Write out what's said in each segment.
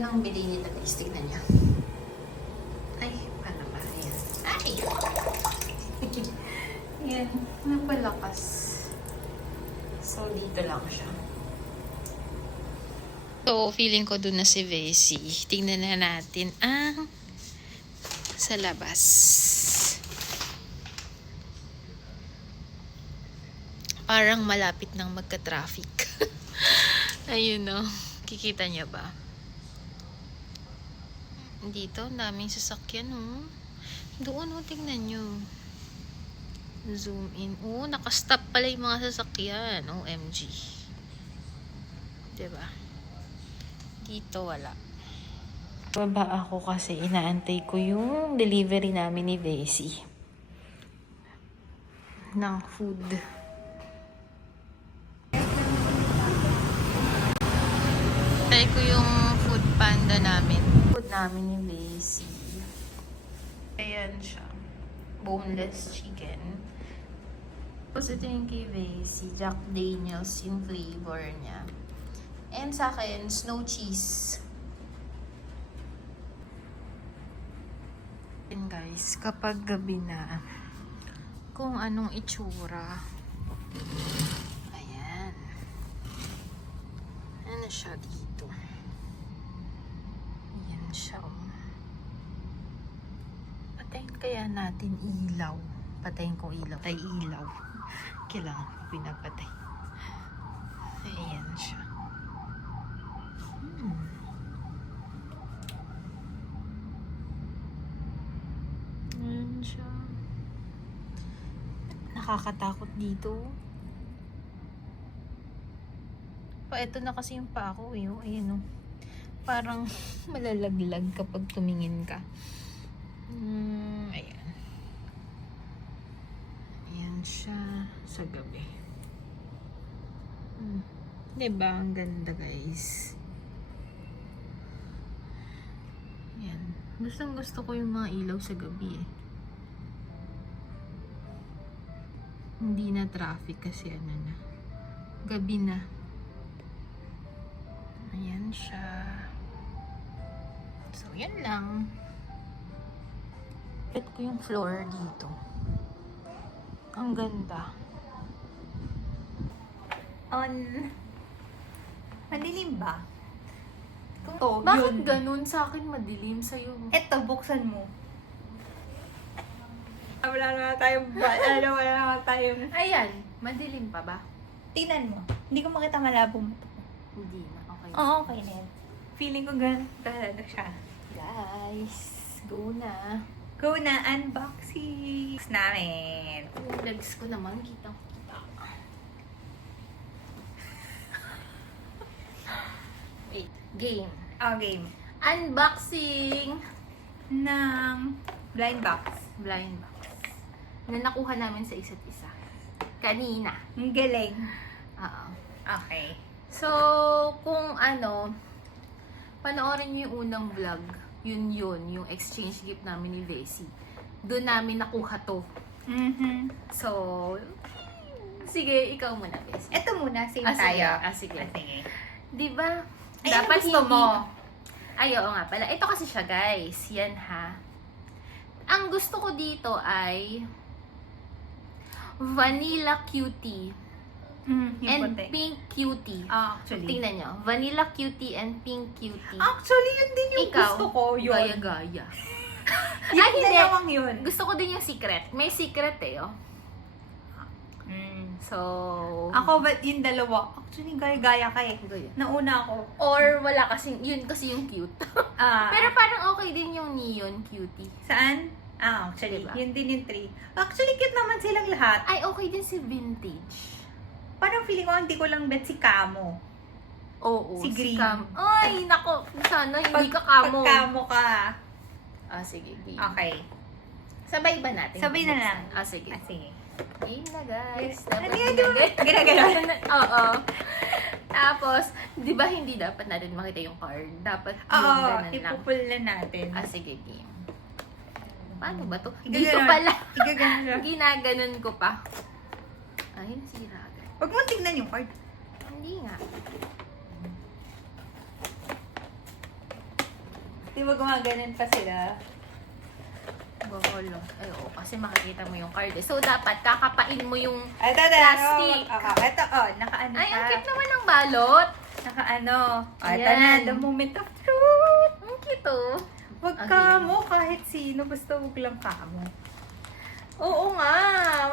nang bili nito guys. Tignan niya. Ay, paano ba? Ayan. Ay! Ayan. Napalakas. So, dito lang siya. So, feeling ko doon na si Vesey. Tingnan na natin ang sa labas. Parang malapit nang magka-traffic. Ayun o. Kikita niya ba? Dito, daming sasakyan o. Doon o, tingnan nyo. Zoom in. Oo, nakastop pala yung mga sasakyan. OMG. Diba? Dito wala. Baba ako kasi inaantay ko yung delivery namin ni Vesey. Ng food. Try ko yung food panda namin. Food namin ni Vesey. Ayan siya. Boneless chicken. Tapos ito yung kay Vesey. Jack Daniels yung flavor niya. And sa akin, snow cheese. And guys, kapag gabi na, kung anong itsura. Ayan. Ano siya dito? Ayan siya. Patayin kaya natin ilaw. Patayin ko ilaw. Patay ilaw. Kailangan ko pinapatay. Ayan siya. Ayan siya. Nakakatakot dito. Ito na kasi yung pa ako. Ayan o. Parang malalaglag kapag tumingin ka. Ayan. Ayan siya sa gabi. Diba? Ang ganda guys. Ayan. Gustong gusto ko yung mga ilaw sa gabi eh. Hindi na traffic kasi ano na. Gabi na. Ayan siya. So, yan lang. Bet ko yung floor dito. Ang ganda. Madilim ba? Bakit ganun? Sa akin madilim, sa'yo. Eto, buksan mo. Wala na tayong... Ayan, madilim pa ba? Tingnan mo. Hindi ko makita malabo mo. Hindi na, okay. Oo, okay na yan. Feeling ko ganun talaga siya. Guys, go na. Go na, unboxing namin. Yung legs ko naman, kita. Wait, game. Oh, game. Unboxing Ng blind box. blind box na nakuha namin sa isa't isa. Kanina. Ang galing. Oo. Okay. So, kung ano, panoorin nyo yung unang vlog, yun, yung exchange gift namin ni Vesey. Doon namin nakuha to. So, sige, ikaw muna, Vesey. Ito muna, same Sige. tayo. Sige. Sige. Diba? Ay, ano gusto mo? Ay, oo nga pala. Ito kasi siya, guys. Yan, ha. Ang gusto ko dito ay Vanilla Cutie Yung and puti. Pink Cutie. Actually. Tingnan nyo. Vanilla Cutie and Pink Cutie. Actually, yun din yung Ikaw, gusto ko. Yun. gaya-gaya. Yung Ay, hindi. dalawang yun. Gusto ko din yung secret. May secret eh, oh. So, Ako, but yung dalawa, actually, gaya-gaya ka eh. Gaya. Nauna ako. Or wala kasi, yun kasi yung cute. Ah, Pero parang okay din yung neon cutie. saan? Actually, Diba? yun din yung 3. Actually, cute naman silang lahat. Ay, okay din si vintage. Parang feeling ko, hindi ko lang bet si Camo. Oo, Si Green. Ay, nako, sana hindi ka kamo. Pag Camo ka. Sige, game. Okay. Sabay ba natin? Sabay na lang. Sige. Sige. Game na, guys. Ano ginagawa? Ginagawa. Oo. Tapos, di ba hindi dapat natin makita yung card? Dapat yung Oo, ganun lang. ipupul na natin. Sige, game. Paano ba to? Igaganon. Dito pala. Igaganon siya. Ginaganon ko pa. Ay, nasira agad. Huwag mo tignan yung card. Hindi nga. Di ba gumaganon pa sila? Bawal. Ay, oo, kasi makikita mo yung card eh. So, dapat kakapain mo yung Ito plastic. Ito, nakaano Ay, ang siya. cute naman ng balot. Nakaano. Ito Ayan. na, the moment of truth. Ang cute oh. Wag Okay. ka mo kahit sino, basta wag lang ka mo. Oo nga,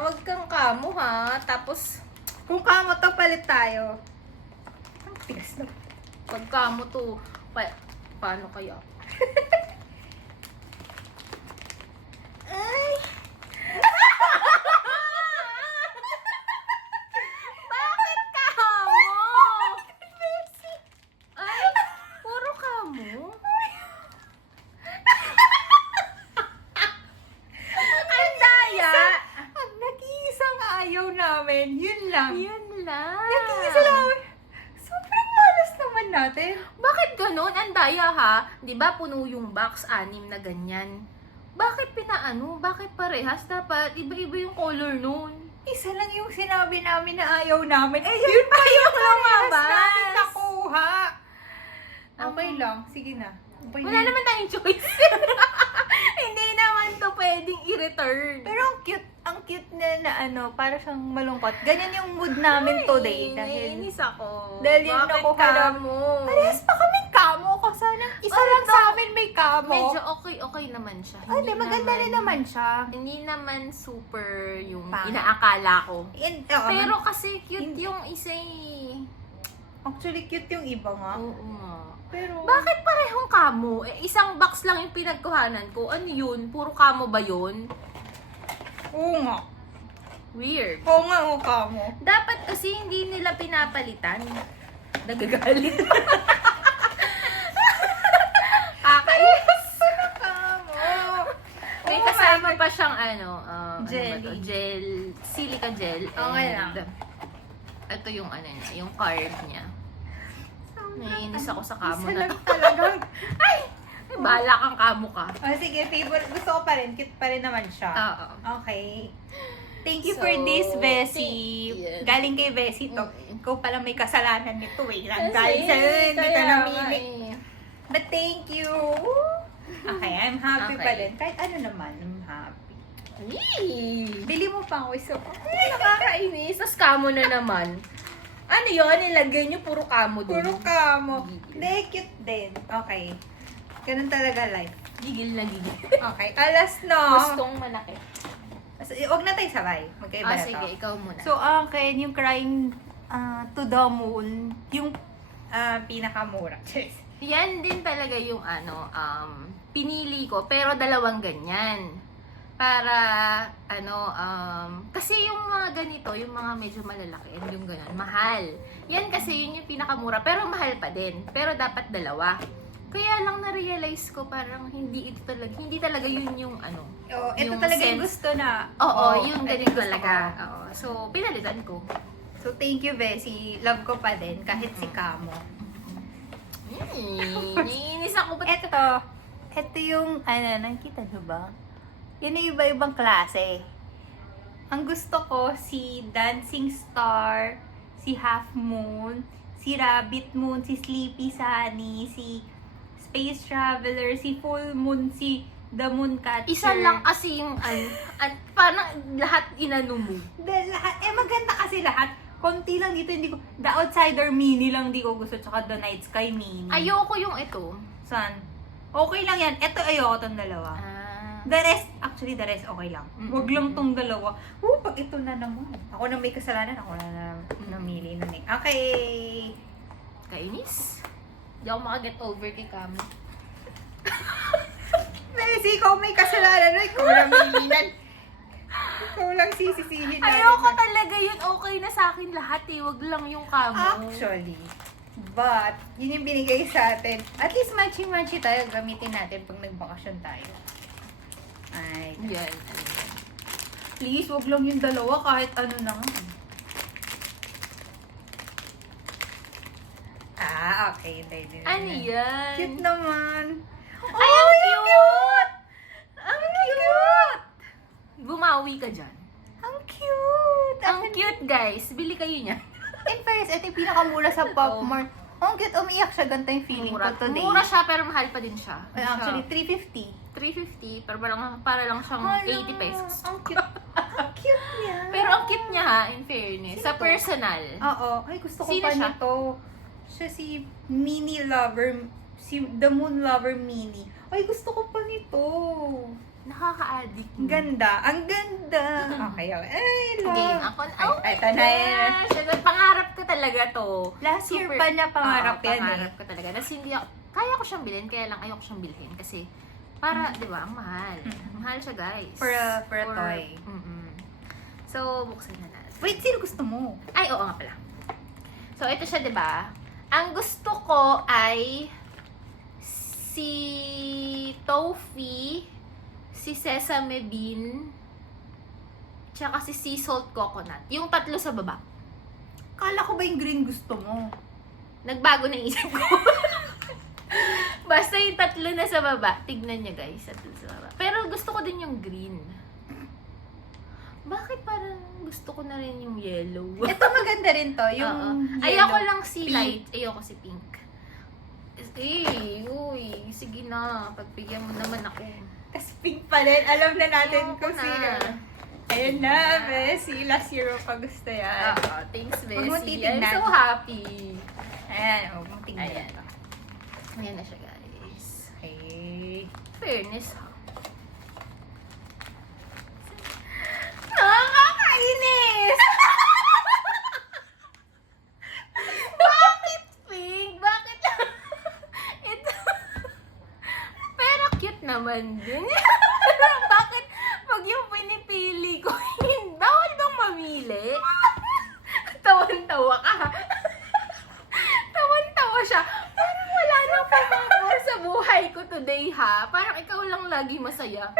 wag kang kamo ha. Tapos, Kung kamo to, palit tayo. Ang tigas na. wag kamo to. Paano kaya? Ay! Bakit kamo? Ay, puro kamo? Ang daya! Ang nag-iisang ayaw namin, yun lang. Yun lang. Nag-iisa lang. Sobrang malas naman natin. Bakit ganun? Ang daya ha? Di ba puno yung box, 6 na ganyan? Bakit pinaano? Bakit parehas? Dapat iba-iba yung color nun. Isa lang yung sinabi namin na ayaw namin. Eh, yun pa yung lumabas. namin nakuha. Okay Um, lang. Sige na. Okay Wala na. naman tayong choice. Hindi naman to pwedeng i-return. Pero ang cute na ano, para siyang malungkot. Ganyan yung mood namin today. Dahil, naiinis ako. dahil yung Bakit nakuha na- kamo? parehas pa kaming kamo. Ko sana, isa Oh, lang ito. sa amin may kamo. Medyo okay naman siya. Ay, di, maganda rin naman siya. Hindi naman super yung Pangit. inaakala ko. Pero, Pero kasi cute yung isa eh. actually, cute yung iba nga. Oo nga. Pero, Bakit parehong kamo? Eh, isang box lang yung pinagkuhanan ko. Ano yun? Puro kamo ba yun? Oo nga. Weird. Oo nga, oo kamo. Dapat kasi hindi nila pinapalitan. Nagagalit. Kakainis. Kamo. May Oh my kasama God. pa siyang ano ba Jelly. to? Gel, silica gel. Okay and lang. Ito yung ano niya, yung card niya. Naiinis ako sa kamo Isa na lang to. talagang. Ay, bahala kang kamo ka. Oh, sige, favorite. Gusto ko pa rin. Cute pa rin naman siya. Oo. Okay. Thank you So, for this, Bessie. yeah. Galing kay Bessie to. Mm. Ikaw pala may kasalanan nito eh. Lang Kasi, galing sa'yo, hindi ka kaya namili. nga eh. But thank you. Okay, I'm happy Okay. pa din. Kahit ano naman, I'm happy. Yee! Bili mo pa ako isa pa. Nakakainis. Tapos kamo na naman. Ano yun? Nilagay niyo puro kamo doon. Puro kamo. Gigil. Hindi, cute din. Okay. Ganun talaga life. Gigil na gigil. Okay, alas no. Gustong malaki. Huwag na tayo sabay. Magkaiba na Sige, to. ikaw muna. So, akin, yung crying to the moon, yung pinakamura. yan din talaga yung ano, pinili ko. Pero dalawang ganyan. Para, kasi yung mga ganito, yung mga medyo malalaki, and yung ganon, mahal. Yan kasi yun yung pinakamura, pero mahal pa din. Pero dapat dalawa. Kaya lang na-realize ko, parang hindi talaga yun yung ano. Oh, ito Yung talaga yung sense. gusto na. Oo, ito yung ganito yung gusto talaga. ko. Oo. So, pinalitan ko. So, thank you, Bessie. Love ko pa din, kahit si Kamo. Naiinis ako. Ba't Ito yung, nakikita nyo ba? Yan yung iba-ibang klase. Ang gusto ko, si Dancing Star, si Half Moon, si Rabbit Moon, si Sleepy Sunny, si Space Traveler, si Full Moon, si The Moon Catcher. isa lang kasi yung parang lahat inano mo. Lahat, maganda kasi lahat. Konti lang dito, hindi ko, The Outsider Mini lang di ko gusto, tsaka The Night Sky Mini. Ayoko yung ito. San? Okay lang yan. Ito ayoko tong dalawa. The rest, actually the rest okay lang. Wag lang tong dalawa. Pag ito na naman. Ako na may kasalanan, ako na namili nun eh. Okay. Kainis. Hindi ako makaget over kay Kami. Messi, ikaw may kasalanan nun. Ikaw namili nan. Ikaw lang sisisihin natin. Ayoko talaga yun. Okay na sa akin lahat eh. Wag lang yung Kamo. Actually. But, yun yung binigay sa atin. At least matchy-matchy tayo. Gamitin natin pag nagbakasyon tayo. Ay. Yan. Please, wag lang yung dalawa kahit ano na nga. Okay. Ano yan? Cute naman. Ay, ang cute! Ang cute! Bumawi ka dyan. Ang cute! Ang cute, guys. Bili kayo niya. In fairness, ito yung pinakamura sa Pop Oo. Mart. Oh, umiyak siya. Ganito yung feeling Mura. ko today. Mura siya, pero mahal pa din siya. Ay, actually, 350. 350, pero para lang siyang 80 pesos. Ang cute. Ang cute niya. Pero ang cute niya ha, in fairness. Sino Sa to? personal. Oo. Ay, gusto ko Sino pa siya? nito. Siya si Mini Lover. Si The Moon Lover Mini. Ay, gusto ko pa nito. Nakaka-addict. Ang ganda. Ang ganda. Okay, okay. Ay, love. Game ako. Oh Ay, my ito na yan. gosh! Pangarap ko talaga to. Last year pa niya pangarap Oo, yan pangarap ko talaga. Tapos hindi ako, kaya ko siyang bilhin, kaya lang ayoko siyang bilhin. Kasi, para, di ba, ang mahal. Mahal siya, guys. For a toy. Mm-mm. So, buksan na natin. Wait, sino gusto mo? Ay, oo nga pala. So, ito siya, di ba? Ang gusto ko ay si toffee, si sesame bean, tsaka si sea salt coconut. Yung tatlo sa baba. Kala ko ba yung green gusto mo? Nagbago na yung isip ko. Basta yung tatlo na sa baba. Tignan niya, guys. Tatlo sa baba. Pero gusto ko din yung green. Bakit parang gusto ko na rin yung yellow? Ito maganda rin to. Yung Oo. yellow. Ayoko lang si Pink. light. Ayoko si pink. Uy. Sige na. Pagbigyan mo naman ako. Kasi pink pa rin. Alam na natin Ayoko kung na. sino. Ayun na, Bessie. Last year mo pa gusto yan. Oo. Thanks, Huwag mo Bessie. titignan. I'm so happy. Ayan, huwag mong tingnan. Ayan. Ayan na siya, guys. Okay. Fairness, ha? Nakakainis! Bakit pink? Bakit? Ito. Pero cute naman din. Bakit pag yung pinipili ko, bawal bang mamili? Tawan-tawa ka. Tawan-tawa siya. Parang wala nang pumabor sa buhay ko today, ha? Parang ikaw lang lagi masaya.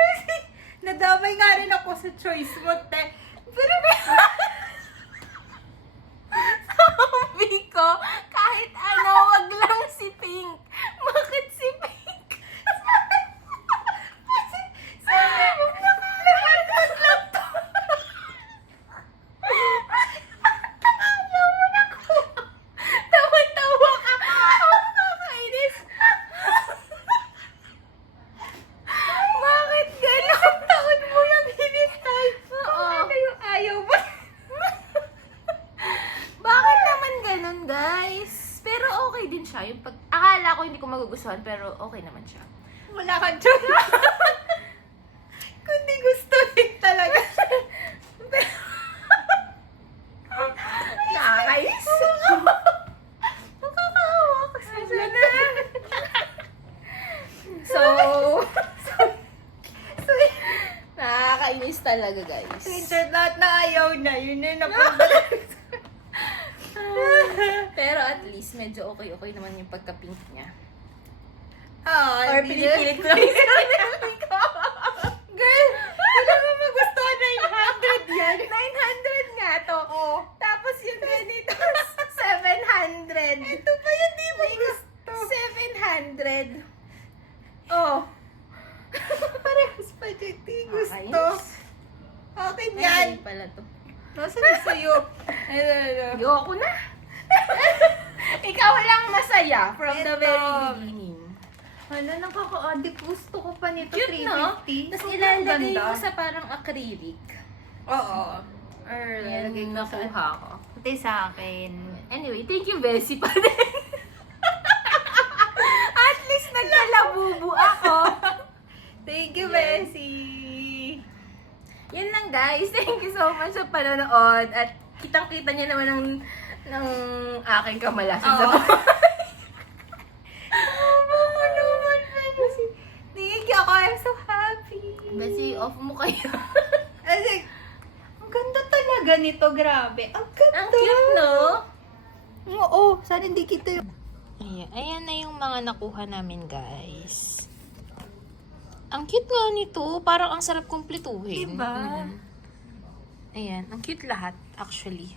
Nadamay nga rin ako sa choice mo, te. Pero Sabi ko, kahit ano, wag lang si Pink. Bakit si Pink? Sabi mo, lahat lang to. Ayaw mo na ko. Tawa-tawa ka. Ang nakakainis. Bakit gano'n? taon mo yung hinintay. Oo. Ano yung ayaw mo? Bakit naman ganun, guys? Pero okay din siya. Yung akala ko hindi ko magugustuhan, pero okay naman siya. Wala kang choice. Kundi gusto din talaga. Nakakainis. Nakakahawa kasi. So, nakakainis talaga, guys. Insert lahat na ayaw na. Yun na yung napagdala. Pero at least, medyo okay naman yung pagka-pink niya. Oh, Or pinipilit ko lang yung sarili ko. Girl, wala mo magustuhan 900 yan. 900 nga to. Oh. Tapos yung ganito, 700. Ito pa yung di mo gusto. 700. Oh. Parehas pa dyan. Di gusto. Ayos. Okay Ay, yan. hindi pala to. Nasaan na sa'yo? Ano. Ayoko na. Ikaw lang masaya from the Ito. very beginning. Hala, nakaka-addict. Gusto ko pa nito. Cute, no? 350. Tapos Sobrang ilalagay ganda. mo sa parang acrylic. Oo. Or Yan, lalagay ko sa... nakuha ko. Pati sa akin. Anyway, thank you, Bessie, pa din. At least nagkalabubu ako. Thank you, Yes. Bessie. Yan lang, guys. Thank you so much sa panonood. At kitang-kita niya naman ng aking kamalasan sa Oo. buhay. Oo naman, Bessie. Thank you. Ako, I'm so happy. Bessie, off mo kayo. Kasi, ang ganda talaga nito. Grabe. Ang ganda. Ang cute, no? Oo. Sana hindi kita yung... Ayan na yung mga nakuha namin, guys. Ang cute nga nito. Parang ang sarap kumpletuhin. Diba? Ayan. Ang cute lahat, actually.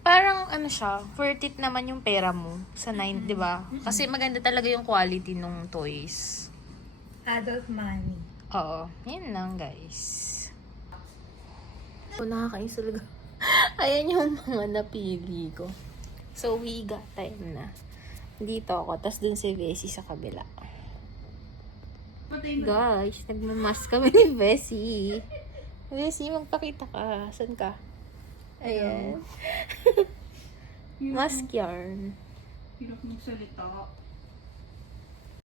Parang, ano siya, worth it naman yung pera mo sa 9, di ba? Kasi maganda talaga yung quality ng toys. Adult money. Oo. Yan lang, guys. Nakakainis talaga. Ayan yung mga napili ko. So, we got time na. Dito ako, tas dun si Bessie sa kabila. Patay mo. Guys, nagmamask kami ni Bessie. Bessie, magpakita ka. Saan ka? Ayan. Mask yarn. Hirap magsalita.